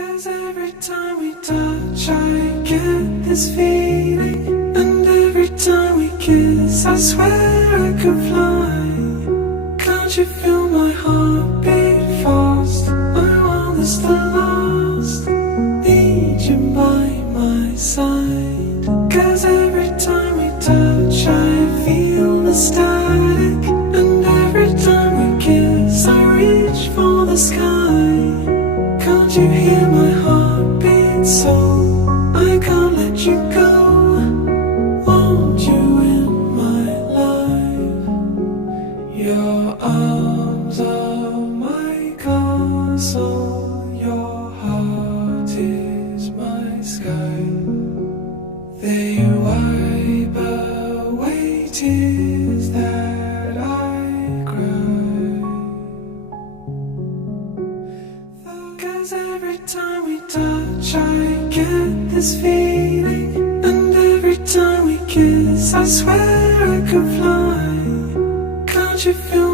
'Cause every time we touch I get this feeling, and every time we kiss I swear I could fly. Can't you feel my heart beat fast? My world is the lost, need you by my side. 'Cause every time we touch I feel the static, and every time we kiss I reach for the sky. Can't you hear my heartbeat so I can't let you go? Want you in my life. Your arms are my castle, your heart is my sky. They wipe away tears that I cry. 'Cause every time we touch I get this feeling, and every time we kiss I swear I could fly. Can't you feel